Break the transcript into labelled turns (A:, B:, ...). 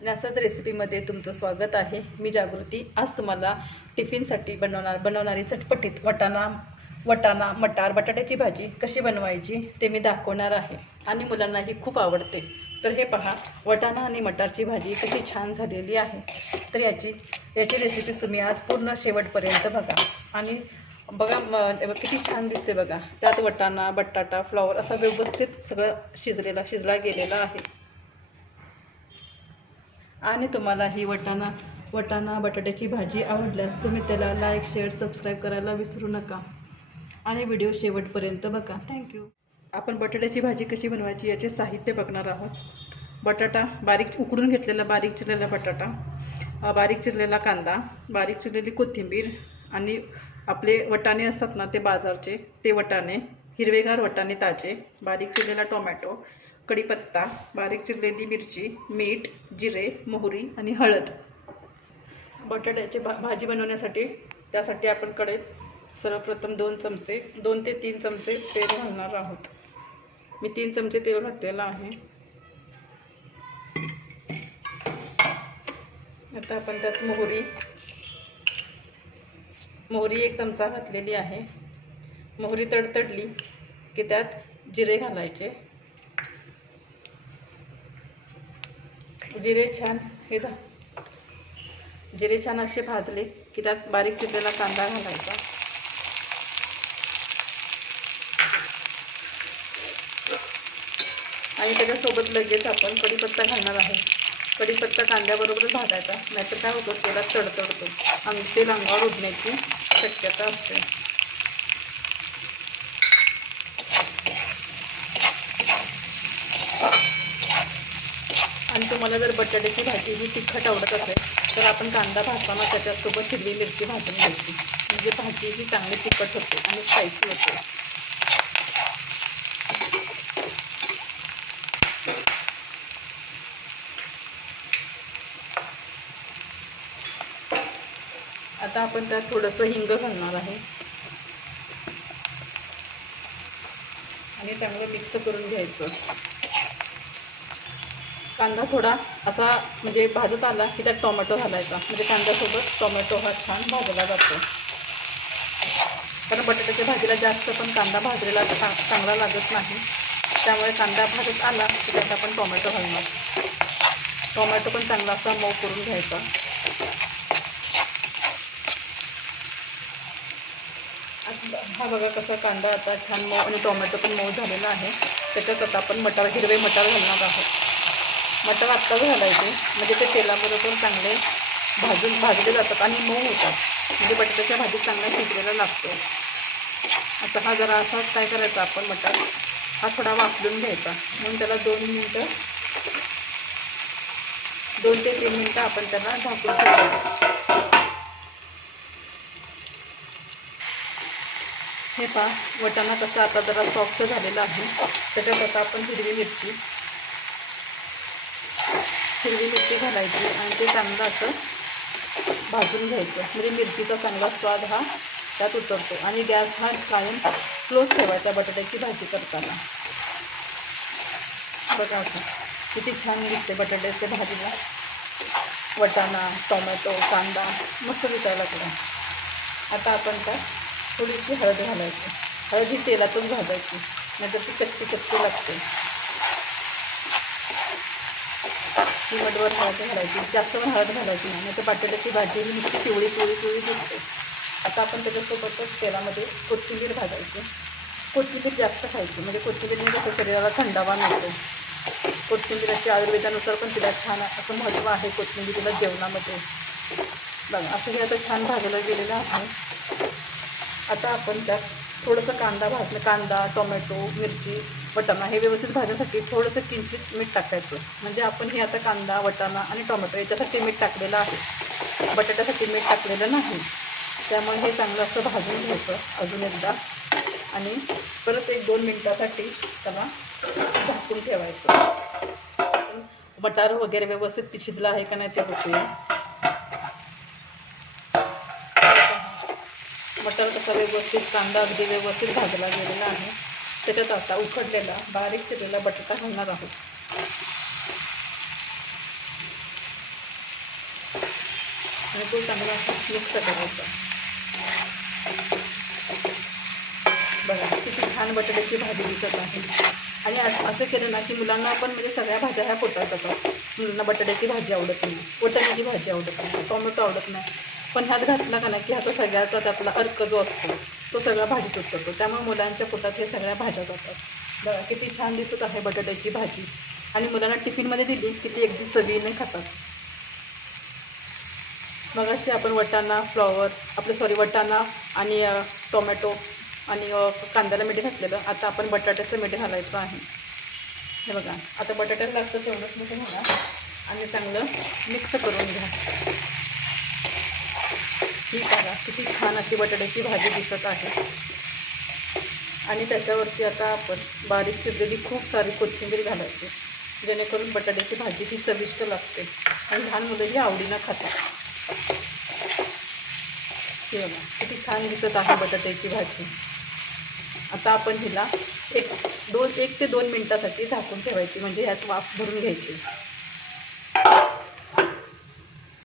A: आणि असंच रेसिपीमध्ये तुमचं स्वागत आहे. मी जागृती. आज तुम्हाला टिफिनसाठी बनवणार बनवणारी चटपटीत वटाणा वटाणा मटार बटाट्याची भाजी कशी बनवायची ते मी दाखवणार आहे. आणि मुलांनाही खूप आवडते. तर हे पहा वटाणा आणि मटारची भाजी कशी छान झालेली आहे. तर याची याची रेसिपी तुम्ही आज पूर्ण शेवटपर्यंत बघा. आणि बघा किती छान दिसते बघा. त्यात वटाणा बटाटा फ्लॉवर असा व्यवस्थित सगळं शिजलेला शिजला गेलेला आहे. आणि तुम्हाला ही वटाणा वटाणा बटाट्याची भाजी आवडल्यास तुम्ही त्याला लाईक शेअर सबस्क्राईब करायला विसरू नका. आणि व्हिडिओ शेवटपर्यंत बघा. थँक्यू आपण बटाट्याची भाजी कशी बनवायची याचे साहित्य बघणार आहोत. बटाटा बारीक उकडून घेतलेला बारीक चिरलेला बटाटा बारीक चिरलेला कांदा बारीक चिरलेली कोथिंबीर आणि आपले वटाणे असतात ना ते बाजारचे ते वटाणे हिरवेगार वटाणे ताजे बारीक चिरलेला टोमॅटो कढीपत्ता बारीक चिरलेली मिरची मीठ जिरे मोहरी आणि हळद. बटाट्याची भा भाजी बनवण्यासाठी त्यासाठी आपण कढईत सर्वप्रथम दोन चमचे दोन ते तीन चमचे तेल घालणार आहोत. मी तीन चमचे तेल घातलेलं आहे. आता आपण त्यात मोहरी मोहरी एक चमचा घातलेली आहे. मोहरी तडतडली की त्यात जिरे घालायचे. जिरे छान हे झा जिरे छान असे भाजले की त्यात बारीक चिरलेला कांदा घालायचा. आणि त्याच्यासोबत लगेच आपण कढीपत्ता घालणार आहे. कढीपत्ता कांद्याबरोबरच भाजायचा नाहीतर काय होतं तेलात तडतडतो. आणि तेल अंगावर उडण्याची शक्यता असते. आणि तुम्हाला जर बटाट्याची भाजी ही तिखट आवडत असेल तर आपण कांदा भाजताना त्याच्यासोबत हिरवी मिरची भाजून घ्यायची. म्हणजे भाजी ही चांगली तिखट होते आणि स्पायसी होते. आता आपण त्यात थोडंसं हिंग घालणार आहे. आणि चांगलं मिक्स करून घ्यायचं. कांदा थोडा असा म्हणजे भाजत आला की त्यात टोमॅटो घालायचा. म्हणजे कांद्यासोबत टोमॅटो हा छान भाजला जातो. कारण बटाट्याच्या भाजीला जास्त पण कांदा भाजलेला चा- चांगला लागत नाही. त्यामुळे कांदा भाजत आला की त्यात आपण टोमॅटो घालणार. टोमॅटो पण चांगला असा मऊ करून घ्यायचा. हा बघा कसा कांदा आता छान मऊ आणि टोमॅटो पण मऊ झालेला आहे. त्याच्यात आता आपण मटार हिरवे मटार घालणार आहोत. मटण आत्ता घालायचे. म्हणजे ते तेलाबरोबर चांगले भाजून भाजले जातात आणि मऊ होतात. म्हणजे बटाट्याच्या भाजीत चांगला शिजलेला लागतो. आता हा जरा असाच काय करायचा आपण मटण हा थोडा वाफलून घ्यायचा. म्हणून त्याला दोन मिनटं दोन ते तीन मिनटं आपण त्याला झाकून ठेवायचं हे पहा वटाणा कसा आता जरा सॉफ्ट झालेला आहे. त्याच्यात आता आपण हिरवी मिरची हिरवी मिरची घालायची आणि ते चांगलं असं भाजून घ्यायचं. म्हणजे मिरचीचा चांगला स्वाद हा त्यात उतरतो. आणि गॅस हा कायम स्लोच ठेवायचा बटाट्याची भाजी करताना. बघा असं किती छान दिसते बटाट्याच्या भाजीला. वटाणा टोमॅटो कांदा मस्त दिसायला लागला. आता आपण त्यात थोडीशी हळद घालायची. हळद ही तेलातच भाजायची नाहीतर ती कच्ची कच्ची लागते. चिमटवर हळद घालायची जास्त पण हळद घालायची नाही नाहीतर बटाट्याची भाजी ही नुसती पिवळी पिवळी पिवळी दिसते. आता आपण त्याच्यासोबतच तेलामध्ये कोथिंबीर भाजायची. कोथिंबीर जास्त खायची म्हणजे कोथिंबीरने कसं शरीराला थंडावा मिळतो. कोथिंबीराच्या आयुर्वेदानुसार पण तिला छान असं महत्त्व आहे कोथिंबीरीला जेवणामध्ये. बघा असं हे आता छान भाजलं गेलेलं आहे. आता आपण त्यात थोडंसं कांदा भाजलं कांदा टोमॅटो मिरची वटाणा हे व्यवस्थित भाजण्यासाठी थोडंसं किंचित मीठ टाकायचं. म्हणजे आपण हे आता कांदा वटाणा आणि टोमॅटो याच्यासाठी मीठ टाकलेलं आहे. बटाट्यासाठी मीठ टाकलेलं नाही. त्यामुळे हे चांगलं असं भाजून घ्यायचं अजून एकदा. आणि परत एक दोन मिनटासाठी त्याला झाकून ठेवायचं. मटार वगैरे व्यवस्थित शिजला आहे का नाही ते बघूया. मटार कसा व्यवस्थित कांदा अगदी व्यवस्थित भाजला गेलेला आहे. त्याच्यात आता उकडलेला बारीक चिरलेला बटाटा घालणार आहोत. आणि तो चांगला मिक्स करायचा. बघा किती छान बटाट्याची भाजी दिसत आहे. आणि असं केलं ना की मुलांना पण म्हणजे सगळ्या भाज्या ह्या पोटात जातात. मुलांना बटाट्याची भाजी आवडत नाही वटाण्याची भाजी आवडत नाही टोमॅटो आवडत नाही. पण ह्यात घातला का नाही की ह्याचा सगळ्याचा त्यातला अर्क जो असतो तो सगळा भाजीत उतरतो. त्यामुळे मुलांच्या पोटात हे सगळ्या भाज्या जातात. बघा किती छान दिसत आहे बटाट्याची भाजी. आणि मुलांना टिफिनमध्ये दिली की ती अगदी चवीने खातात. मग अशी आपण वटाणा फ्लॉवर आपलं सॉरी वटाणा आणि टोमॅटो आणि कांद्याला मीठ घातलेलं. आता आपण बटाट्याचं मीठ घालायचं आहे. हे बघा. आता बटाट्याला लागतं तेवढंच मीठ घाला आणि चांगलं मिक्स करून घ्या. ही बघा किती छान अशी बटाट्याची भाजी दिसत आहे. आणि त्याच्यावरती आता आपण बारीक चिरलेली खूप सारी कोथिंबीर घालायची जेणेकरून बटाट्याची भाजी ही चविष्ट लागते आणि लहान मुलंही आवडीनं खातात. हे बघा किती छान दिसत आहे बटाट्याची भाजी. आता आपण हिला एक दोन एक ते दोन मिनटासाठी झाकून ठेवायची म्हणजे ह्यात वाफ भरून घ्यायची.